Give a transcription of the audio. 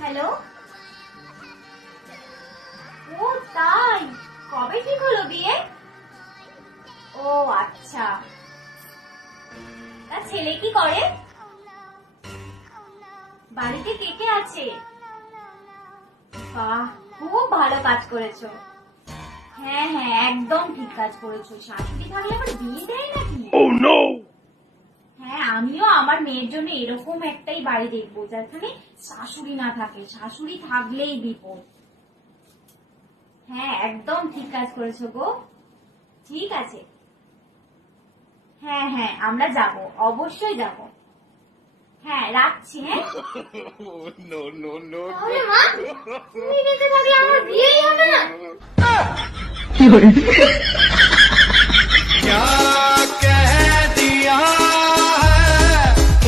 Hello, ও তাই, কবে ঠিক হলো বিয়ে? ও আচ্ছা, তা ছেলে কি করে? বাড়িতে কে কে আছে? বাহ, খুব ভালো কাজ করেছো। হ্যাঁ হ্যাঁ, একদম ঠিক কাজ করেছো। শাশুড়ি থাকলে আবার বিয়ে দেয় নাকি? হ্যাঁ, আমিও আমার মেয়ের জন্য এরকম একটাই বাড়ি দেখবো যেখানে শাশুড়ি না থাকে। শাশুড়ি থাকলেই বিপদ। হ্যাঁ, একদম ঠিক কাজ করেছো গো। ঠিক আছে, হ্যাঁ হ্যাঁ, আমরা যাব, অবশ্যই যাব। হ্যাঁ, রাখছি। হ্যাঁ, তাহলে মা, তুমি বেঁচে থাকলে আমার বিয়েই হবে না?